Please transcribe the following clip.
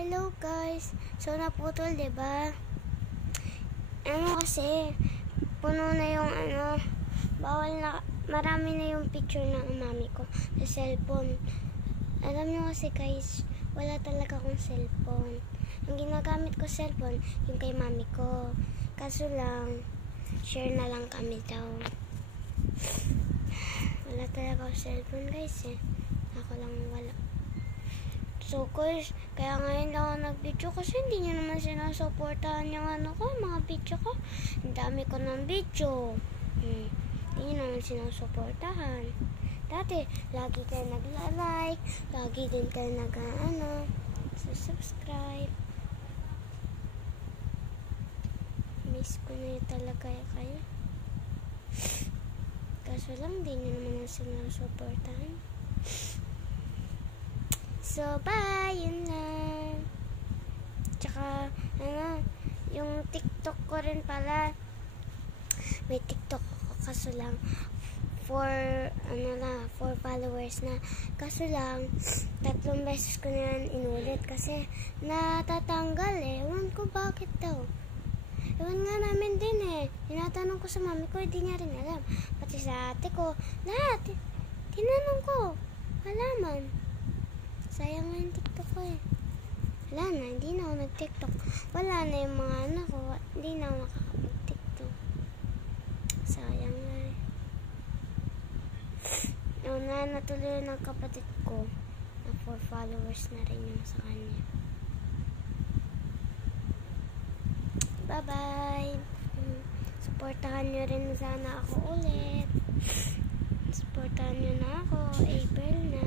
Hello guys. So naputol, 'di ba? Kasi puno na yung bawal na, marami na yung picture ng mami ko sa cellphone. Alam niyo kasi guys, wala talaga akong cellphone. Ang ginagamit ko cellphone yung kay mami ko. Kaso lang, share na lang kami daw. Wala talaga akong cellphone guys eh. Ako lang wala. So guys, kaya ngayon lang ako nag-video kasi hindi nyo naman sinasuportahan yung mga video ko. Ang dami ko ng video. Hindi nyo naman sinusuportahan. Dati, lagi kayo nagla-like, lagi din kayo subscribe. Miss ko na talaga kayo. Kaso lang, hindi nyo naman sinusuportahan. So, bye! Yun lang. Tsaka, yung TikTok ko rin pala. May TikTok ako, kaso lang, 4 followers na. Kaso lang, 3 beses ko na yan inulit kasi natatanggal eh. Ewan ko bakit daw. Ewan nga namin din eh. Tinatanong ko sa mami ko, hindi niya rin alam. Pati sa ate ko, lahat. Tinanong ko, alaman. Sayang nga yung TikTok ko eh. Wala na, hindi na ako nag-TikTok. Wala na yung mga anak ko. Hindi na ako makakapag-TikTok. Sayang nga eh. Natuloy ng kapatid ko na 4 followers na rin yung sa kanya. Bye-bye! Supportahan nyo rin sana ako ulit. Supportahan nyo na ako. April na.